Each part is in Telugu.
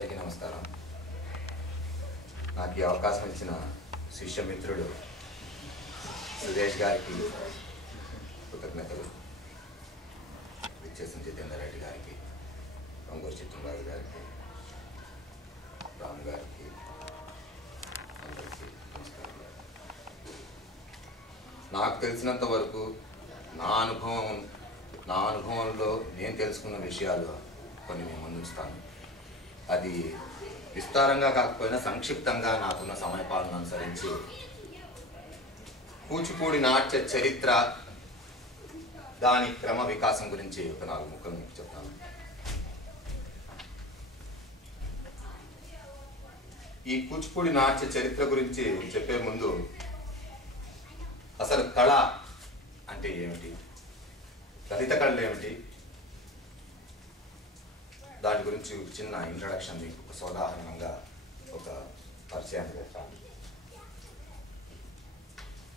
అందరికీ నమస్కారం. నాకు ఈ అవకాశం ఇచ్చిన శిష్యమిత్రుడు సురేష్ గారికి కృతజ్ఞతలు. విచ్చేసిన జితేందర్ రెడ్డి గారికి, రంగూరు చిత్రంరాజు గారికి, రామ్ గారికి, అందరికీ నమస్కారం. నాకు తెలిసినంత వరకు నా అనుభవంలో నేను తెలుసుకున్న విషయాలు కొన్ని మేము ముందుస్తాను. అది విస్తారంగా కాకపోయినా సంక్షిప్తంగా నాకున్న సమయపాలన అనుసరించి కూచిపూడి నాట్య చరిత్ర, దాని క్రమ వికాసం గురించి ఒక 4 ముక్కలు మీకు చెప్తాను. ఈ కూచిపూడి నాట్య చరిత్ర గురించి చెప్పే ముందు అసలు కళ అంటే ఏమిటి, లలిత కళలు ఏమిటి, దాని గురించి చిన్న ఇంట్రడక్షన్ మీకు ఒక సోదాహరణంగా ఒక పరిచయం చేస్తాను.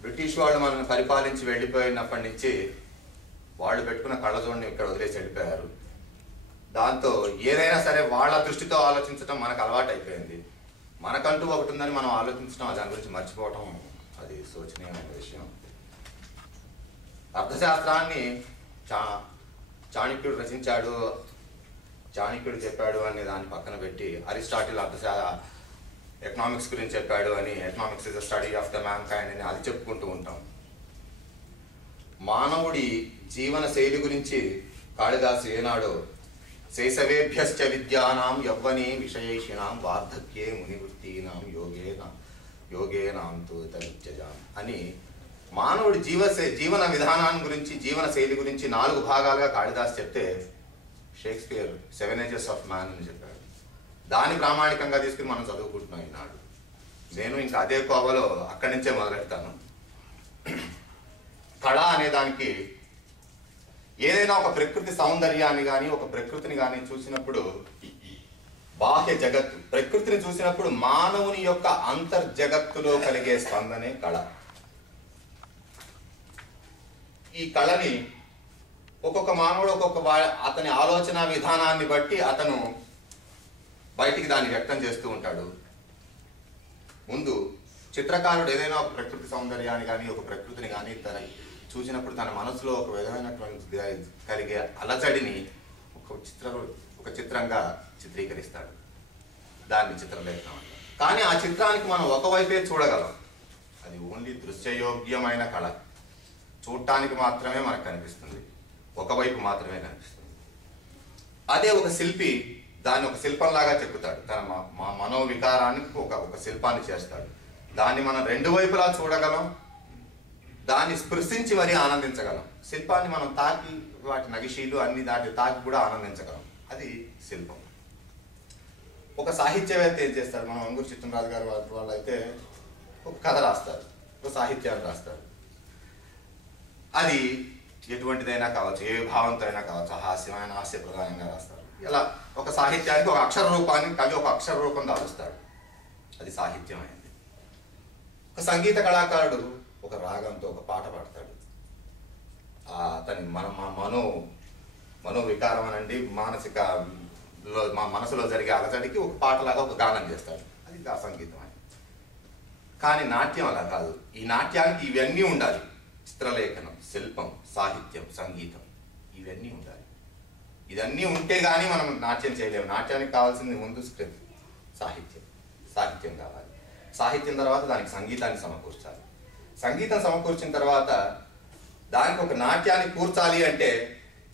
బ్రిటిష్ వాళ్ళు మనల్ని పరిపాలించి వెళ్ళిపోయినప్పటి నుంచి వాళ్ళు పెట్టుకున్న కళ్ళజోడిని ఇక్కడ వదిలేసి వెళ్ళిపోయారు. దాంతో ఏదైనా సరే వాళ్ళ దృష్టితో ఆలోచించడం మనకు అలవాటు అయిపోయింది. మనకంటూ ఒకటి ఉందని మనం ఆలోచించడం, దాని గురించి మర్చిపోవటం అది శోచనీయమైన విషయం. అర్థశాస్త్రాన్ని చాణక్యుడు రచించాడు, చాణక్యుడు చెప్పాడు అని దాన్ని పక్కన పెట్టి అరిస్టాటిల్ ఎకనామిక్స్ గురించి చెప్పాడు అని, economics is the study of the man kind అని అది చెప్పుకుంటూ ఉంటాం. మానవుడి జీవన శైలి గురించి కాళిదాసు ఏనాడో శైశవేభ్యశ్చ విద్యానాం యవ్వనే విషయేషిణాం వార్ధక్యే మునివృత్తీనాం యోగేనాం తు తనిత్యజాం అని మానవుడి జీవన విధానాన్ని గురించి, జీవన శైలి గురించి 4 భాగాలుగా కాళిదాసు చెప్తే షేక్స్పియర్ 7 Ages of Man అని చెప్పాడు. దాన్ని ప్రామాణికంగా తీసుకుని మనం చదువుకుంటున్నాం ఈనాడు. నేను ఇంకా అదే కోవలో అక్కడి నుంచే మొదలెడతాను. కళ అనే దానికి ఏదైనా ఒక ప్రకృతి సౌందర్యాన్ని కానీ, ఒక ప్రకృతిని కానీ చూసినప్పుడు, బాహ్య జగత్తు ప్రకృతిని చూసినప్పుడు మానవుని యొక్క అంతర్జగత్తులో కలిగే స్పందనే కళ. ఈ కళని ఒక్కొక్క మానవుడు అతని ఆలోచన విధానాన్ని బట్టి అతను బయటికి దాన్ని వ్యక్తం చేస్తూ ఉంటాడు. ముందు చిత్రకారుడు ఏదైనా ఒక ప్రకృతి సౌందర్యాన్ని కానీ, ఒక ప్రకృతిని కానీ చూసినప్పుడు తన మనసులో ఒక విధమైనటువంటి కలిగే అలజడిని ఒక చిత్రంగా చిత్రీకరిస్తాడు. దాన్ని చిత్రలేఖనం అంటారు. కానీ ఆ చిత్రానికి మనం ఒకవైపే చూడగలం. అది ఓన్లీ దృశ్యయోగ్యమైన కళ, చూడటానికి మాత్రమే మనకు కనిపిస్తుంది, ఒకవైపు మాత్రమే కనిపిస్తుంది. అదే ఒక శిల్పి దాన్ని ఒక శిల్పంలాగా చెక్కుతాడు. తన మనోవికారానికి ఒక శిల్పాన్ని చేస్తాడు. దాన్ని మనం 2 వైపులా చూడగలం, దాన్ని స్పృశించి మరీ ఆనందించగలం. శిల్పాన్ని మనం తాకి, వాటి నగిషీలు అన్ని దాటి తాకి కూడా ఆనందించగలం. అది శిల్పం. ఒక సాహిత్యవేత్త ఏం చేస్తాడు, మనం రంగూరు చిత్రంరాజు గారు వాళ్ళు అయితే ఒక కథ రాస్తారు, ఒక సాహిత్యాన్ని రాస్తారు. అది ఎటువంటిదైనా కావచ్చు, ఏ భావంతో అయినా కావచ్చు, హాస్యప్రదాయంగా రాస్తారు. ఇలా ఒక సాహిత్యానికి ఒక అక్షర రూపాన్ని కవి ఒక అక్షర రూపం దాలుస్తాడు. అది సాహిత్యం అయింది. ఒక సంగీత కళాకారుడు ఒక రాగంతో ఒక పాట పాడతాడు. అతని మనోవికారం అనండి, మనసులో జరిగే అలజడికి ఒక పాటలాగా ఒక గానం చేస్తాడు. అది సంగీతం అని. కానీ నాట్యం అలా కాదు. ఈ నాట్యానికి ఇవన్నీ ఉండాలి. చిత్రలేఖనం, శిల్పం, సాహిత్యం, సంగీతం, ఇవన్నీ ఉండాలి. ఇవన్నీ ఉంటే గానీ మనం నాట్యం చేయలేము. నాట్యానికి కావాల్సింది ముందు స్క్రిప్ట్, సాహిత్యం కావాలి. సాహిత్యం తర్వాత దానికి సంగీతాన్ని సమకూర్చాలి. సంగీతం సమకూర్చిన తర్వాత దానికి ఒక నాట్యాన్ని కూర్చాలి అంటే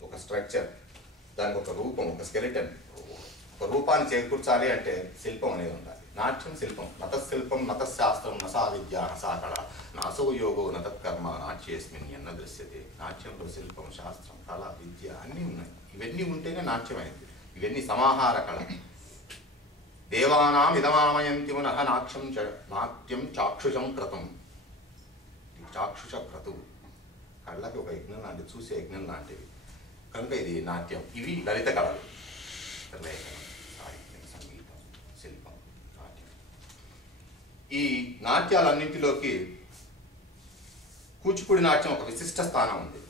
ఒక స్ట్రక్చర్, దానికి ఒక రూపం, ఒక స్కెలిటన్, ఒక రూపాన్ని చేకూర్చాలి అంటే శిల్పం అనేది ఉండాలి. నాట్యం శిల్పం. నతశిల్పం నతశాస్త్రం నసా విద్య నసా కళ నాసో యోగో నతత్కర్మ నాట్యేస్మిన్ ఎన్న దృశ్యతే. నాట్యంలో శిల్పం, శాస్త్రం, కళ, విద్య అన్నీ ఉన్నాయి. ఇవన్నీ ఉంటేనే నాట్యం అయింది. ఇవన్నీ సమాహార కళ. దేవానాం ఇదమామయంతి పునః నాట్యం చాక్షుషం క్రతం. చాక్షుష క్రతువు కళ్ళకి ఒక యజ్ఞం లాంటివి, చూసే యజ్ఞం లాంటివి. కనుక ఇది నాట్యం. ఇవి లలిత కళలు. లేఖనం, సాహిత్యం, సంగీతం, శిల్పం, నాట్యం. ఈ నాట్యాలన్నింటిలోకి కూచిపూడి నాట్యం ఒక విశిష్ట స్థానం ఉంది.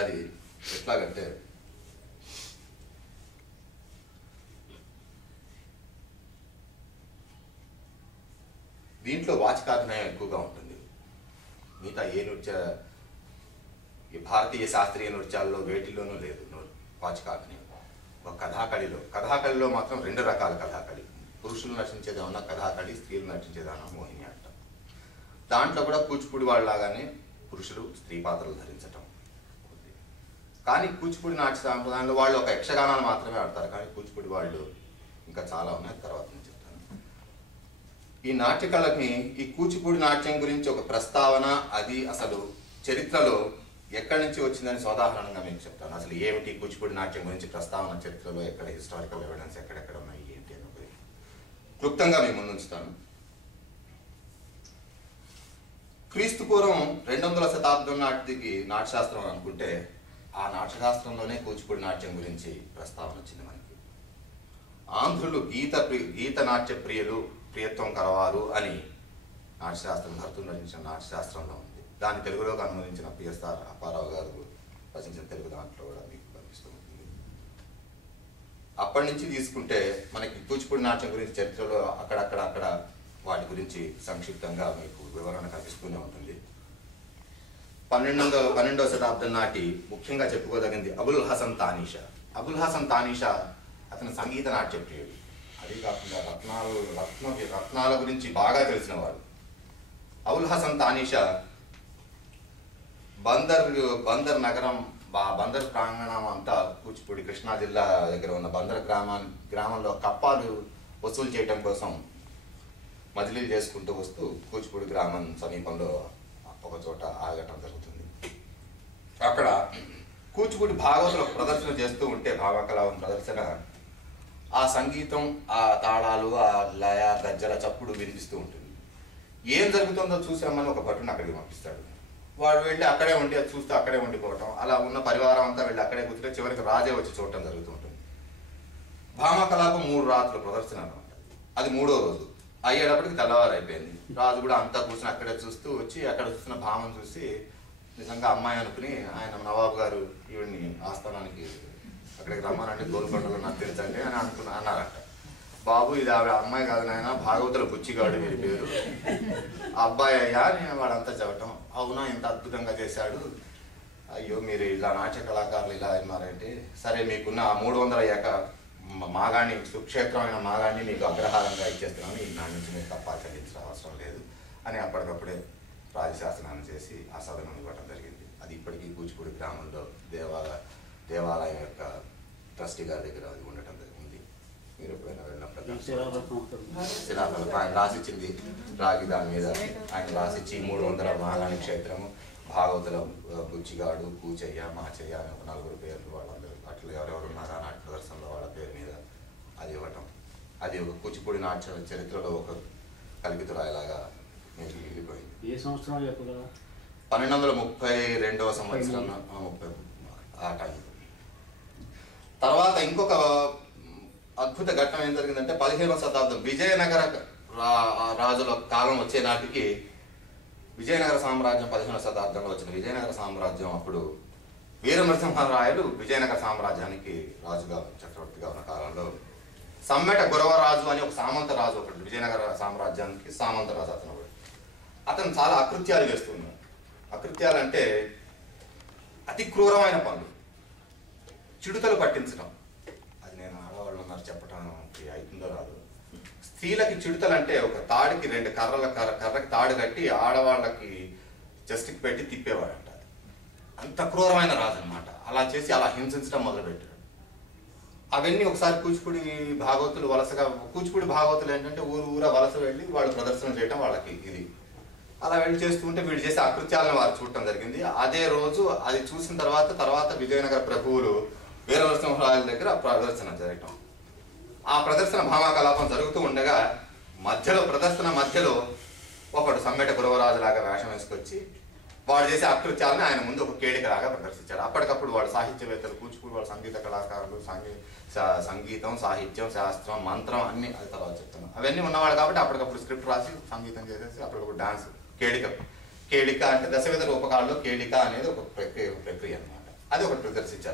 అది ఎట్లాగంటే దీంట్లో వాచికాభినయం ఎక్కువగా ఉంటుంది. మిగతా ఏ ఈ భారతీయ శాస్త్రీయ నృత్యాల్లో వేటిలోనూ లేదు వాచికాభినయం. ఒక కథాకళిలో మాత్రం 2 రకాల కథాకళి. పురుషులు నటించేది ఏమన్నా కథాకళి, స్త్రీలు నటించేది ఏమన్నా మోహిని ఆటం. దాంట్లో కూడా కూచిపూడి వాళ్ళలాగానే పురుషులు స్త్రీ పాత్రలు ధరించటం. కానీ కూచిపూడి నాట్య సాంప్రదాయంలో వాళ్ళు ఒక యక్షగానాలు మాత్రమే ఆడతారు. కానీ కూచిపూడి వాళ్ళు ఇంకా చాలా ఉన్నాయి, తర్వాత నేను చెప్తాను. ఈ నాట్యకళని, ఈ కూచిపూడి నాట్యం గురించి ఒక ప్రస్తావన, అది అసలు చరిత్రలో ఎక్కడి నుంచి వచ్చిందని సోదాహరణంగా మీకు చెప్తాను. అసలు ఏమిటి కూచిపూడి నాట్యం గురించి ప్రస్తావన, చరిత్రలో ఎక్కడ హిస్టారికల్ ఎవిడెన్స్ ఎక్కడెక్కడ ఉన్నాయి ఏంటి అని క్లుప్తంగా మీ ముందు ఉంచుతాను. క్రీస్తు పూర్వం 200వ శతాబ్దం నాటికి నాట్యశాస్త్రం అనుకుంటే ఆ నాట్యశాస్త్రంలోనే కూచిపూడి నాట్యం గురించి ప్రస్తావన వచ్చింది మనకి. ఆంధ్రులు గీత నాట్య ప్రియత్వం కలవారు అని నాట్యశాస్త్రం, భర్తలు రచించిన నాట్యశాస్త్రంలో ఉంది. దాన్ని తెలుగులోకి అనువదించిన పిఎస్ఆర్ అప్పారావు గారు రచించిన తెలుగు దాంట్లో కూడా మీకు కనిపిస్తూ ఉంటుంది. అప్పటి నుంచి తీసుకుంటే మనకి కూచిపూడి నాట్యం గురించి చరిత్రలో అక్కడ వాటి గురించి సంక్షిప్తంగా మీకు వివరణ కనిపిస్తూనే ఉంటుంది. 12వ శతాబ్దం నాటి ముఖ్యంగా చెప్పుకోదగింది అబుల్ హసన్ తానీషా. అతను సంగీత నాట్య ప్రియుడు. అది కాకుండా రత్నాల గురించి బాగా తెలిసిన వాడు. అబుల్ హసన్ తానీషా బందర్ నగరం, బందర్ ప్రాంగణం అంతా కూచిపూడి, కృష్ణా జిల్లా దగ్గర ఉన్న బందర్ గ్రామంలో కప్పాలు వసూలు చేయటం కోసం మజిలీలు చేసుకుంటూ వస్తూ కూచిపూడి గ్రామం సమీపంలో ఒక చోట ఆగటం జరుగుతుంది. అక్కడ కూచిపూడి భాగవతుల ప్రదర్శన చేస్తూ ఉంటే, భావకళావం ప్రదర్శన, ఆ సంగీతం, ఆ తాళాలు, ఆ లయ, గజ్జల చప్పుడు వినిపిస్తూ ఉంటుంది. ఏం జరుగుతుందో చూసి రమ్మని ఒక భటుని అక్కడికి పంపిస్తాడు. వాడు వెళ్ళి అక్కడే ఉండి అది చూస్తూ అక్కడే ఉండిపోవటం, అలా ఉన్న పరివారం అంతా వెళ్ళి అక్కడే కూర్చుంటే చివరికి రాజే వచ్చి చూడటం జరుగుతూ ఉంటుంది. భామకళాపం 3 రాత్రులు ప్రదర్శన అనమాట. అది 3వ రోజు అయ్యేటప్పటికి తెల్లవారు అయిపోయింది. రాజు కూడా అంతా కూర్చొని అక్కడే చూస్తూ వచ్చి అక్కడ చూస్తున్న భామను చూసి నిజంగా అమ్మాయి అనుకుని ఆయన నవాబు గారు ఈవిడ్ని ఆస్థానానికి అక్కడికి రమ్మనండి, గోల్కొండలో నాకు తెలుసండి అని అన్నారట. బాబు ఇది ఆవిడ అమ్మాయి కాదు నాయన, భాగవతుల బుచ్చిగాడు వీరి పేరు, అబ్బాయి అయ్యా అని వాడంతా చెప్పటం. అవునా, ఇంత అద్భుతంగా చేశాడు, అయ్యో మీరు ఇలా నాట్య కళాకారులు ఇలా అన్నారంటే, సరే మీకున్న 300 ఏకర్ మాగాణి, సుక్షేత్రమైన మాగాణి మీకు అగ్రహారంగా ఇచ్చేస్తున్నాను, ఈ నా నుంచి మీరు తప్ప చెల్లించిన అవసరం లేదు అని అప్పటికప్పుడే రాజశాసనాన్ని చేసి ఆ సదనం ఇవ్వడం జరిగింది. అది ఇప్పటికీ కూచిపూడి గ్రామంలో దేవాలయం యొక్క ట్రస్టీ గారి దగ్గర అది ఉండటం ఉంది. మీరు ఎప్పుడైనా వెళ్ళినప్పుడు శిలాఫలకం ఆయన రాసిచ్చింది, రాగి దాని మీద ఆయన రాసిచ్చి 300 మాగాణి క్షేత్రము, భాగవతుల బుచ్చిగాడు, కూచయ్య, మాచయ్య అని ఒక 4 పేర్లు వాళ్ళందరూ అట్లా ఎవరెవరు ఉన్నారా నాట్య ప్రదర్శనలో వాళ్ళ పేరు మీద అది ఇవ్వటం. అది ఒక కూచిపూడి నాట్య చరిత్రలో ఒక కలిగితురాయిలాగా మిగిలిపోయింది. ఏ సంవత్సరం చెప్పగలరా? 1232వ సంవత్సరం ఆ టైం. తర్వాత ఇంకొక అద్భుత ఘట్టం ఏం జరిగిందంటే 15వ శతాబ్దం విజయనగర రాజుల కాలం వచ్చే నాటికి విజయనగర సామ్రాజ్యం, 15వ శతాబ్దంలో వచ్చిన విజయనగర సామ్రాజ్యం, అప్పుడు వీరనరసింహరాయలు విజయనగర సామ్రాజ్యానికి రాజుగా, చక్రవర్తిగా ఉన్న కాలంలో సమ్మెట గురవరాజు అని ఒక సామంత రాజు ఒకటి, విజయనగర సామ్రాజ్యానికి సామంత రాజు అతను చాలా అకృత్యాలు చేస్తున్నాడు. అకృత్యాలు అంటే అతి క్రూరమైన పనులు, చిడుతలు పట్టించడం. అది నేను ఆడవాళ్ళు ఉన్నారు చెప్పడం అవుతుందో రాదు. స్త్రీలకి చిడుతలు అంటే ఒక తాడికి 2 కర్రకి తాడు కట్టి ఆడవాళ్ళకి చెస్ట్కి పెట్టి తిప్పేవాడంట. అంత క్రూరమైన రాజు అనమాట. అలా చేసి అలా హింసించడం మొదలుపెట్టాడు. అవన్నీ ఒకసారి కూచిపూడి భాగవతులు ఏంటంటే ఊరా వలస వెళ్ళి వాళ్ళు ప్రదర్శన చేయడం వాళ్ళకి ఇది. అలా వెళ్ళి చేస్తుంటే వీళ్ళు చేసే అకృత్యాలను వారు చూడటం జరిగింది. అదే రోజు అది చూసిన తర్వాత విజయనగర ప్రభువులు వీరనరసింహరాయల దగ్గర ప్రదర్శన జరగటం. ఆ ప్రదర్శన భామాకలాపం జరుగుతూ ఉండగా ప్రదర్శన మధ్యలో ఒకడు సమ్మెట గురవరాజులాగా వేషం వేసుకొచ్చి వాడు చేసే అకృత్యాలను ఆయన ముందు ఒక కేడికలాగా ప్రదర్శించాడు. అప్పటికప్పుడు వాడు సాహిత్యవేత్తలు, కూచిపూడి వాళ్ళు సంగీత కళాకారులు, సంగీతం, సాహిత్యం, శాస్త్రం, మంత్రం అన్ని అది తర్వాత చెప్తాను. అవన్నీ ఉన్నవాడు కాబట్టి అప్పటికప్పుడు స్క్రిప్ట్ రాసి సంగీతం చేసేసి అప్పటికప్పుడు డాన్స్, కేళిక అంటే దశవిధ రూపకాల్లో కేళిక అనేది ఒక ప్రక్రియ అనమాట. అది ఒకటి ప్రదర్శించారు.